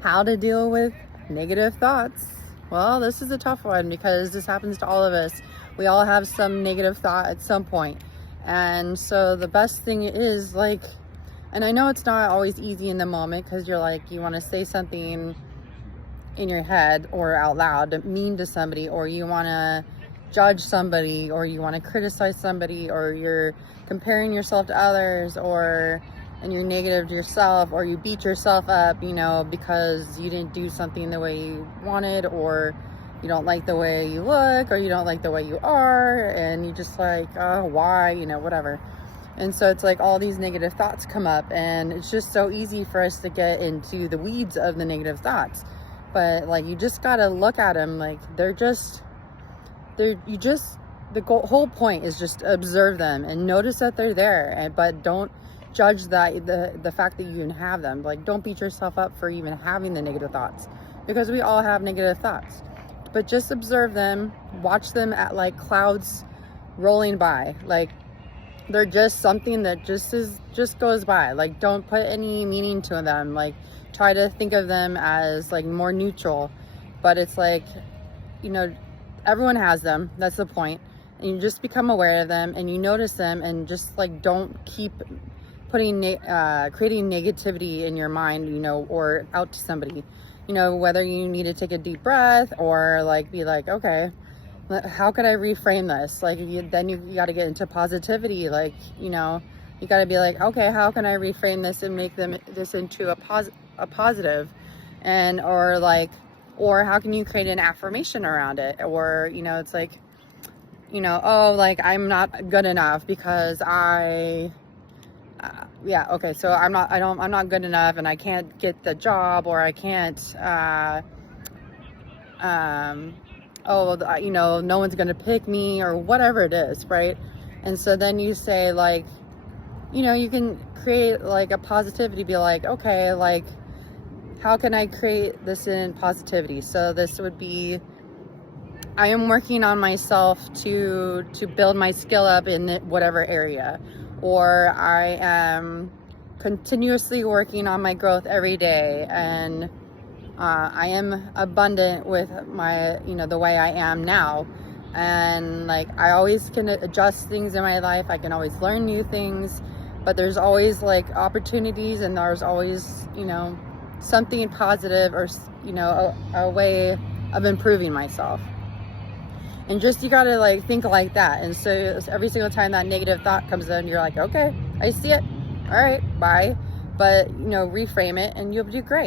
How to deal with negative thoughts. Well, this is a tough one because this happens to all of us. We all have some negative thought at some point. And so the best thing is like, and I know it's not always easy in the moment because you're like, you want to say something in your head or out loud mean to somebody, or you want to judge somebody, or you want to criticize somebody, or you're comparing yourself to others, or and you're negative to yourself, or you beat yourself up, because you didn't do something the way you wanted, or you don't like the way you look, or you don't like the way you are, and you just like, oh, why, whatever. And so it's like all these negative thoughts come up, and it's just so easy for us to get into the weeds of the negative thoughts. But like, you just gotta look at them like whole point is just observe them and notice that they're there, but don't judge that the fact that you even have them. Like, don't beat yourself up for even having the negative thoughts, because we all have negative thoughts. But just observe them, watch them at like clouds rolling by. Like, they're just something that just goes by. Like, don't put any meaning to them. Like, try to think of them as like more neutral. But it's like, everyone has them. That's the point. And you just become aware of them and you notice them, and just like, don't keep putting creating negativity in your mind, or out to somebody. Whether you need to take a deep breath or like be like, okay, how could I reframe this? Like, then you got to get into positivity. Like, you got to be like, okay, how can I reframe this and make this into a positive? And or how can you create an affirmation around it? Or it's like, oh, like, I'm not good enough because so I'm not good enough, and I can't get the job, or I can't no one's gonna pick me, or whatever it is, right? And so then you say, like, you can create like a positivity, be like, okay, like, how can I create this in positivity? So this would be, I am working on myself to build my skill up in whatever area, or I am continuously working on my growth every day, and I am abundant with my, the way I am now. And like, I always can adjust things in my life. I can always learn new things, but there's always like opportunities, and there's always, something positive, or, a way of improving myself. And just, you gotta like think like that. And so every single time that negative thought comes in, you're like, okay, I see it. All right, bye. But, reframe it and you'll do great.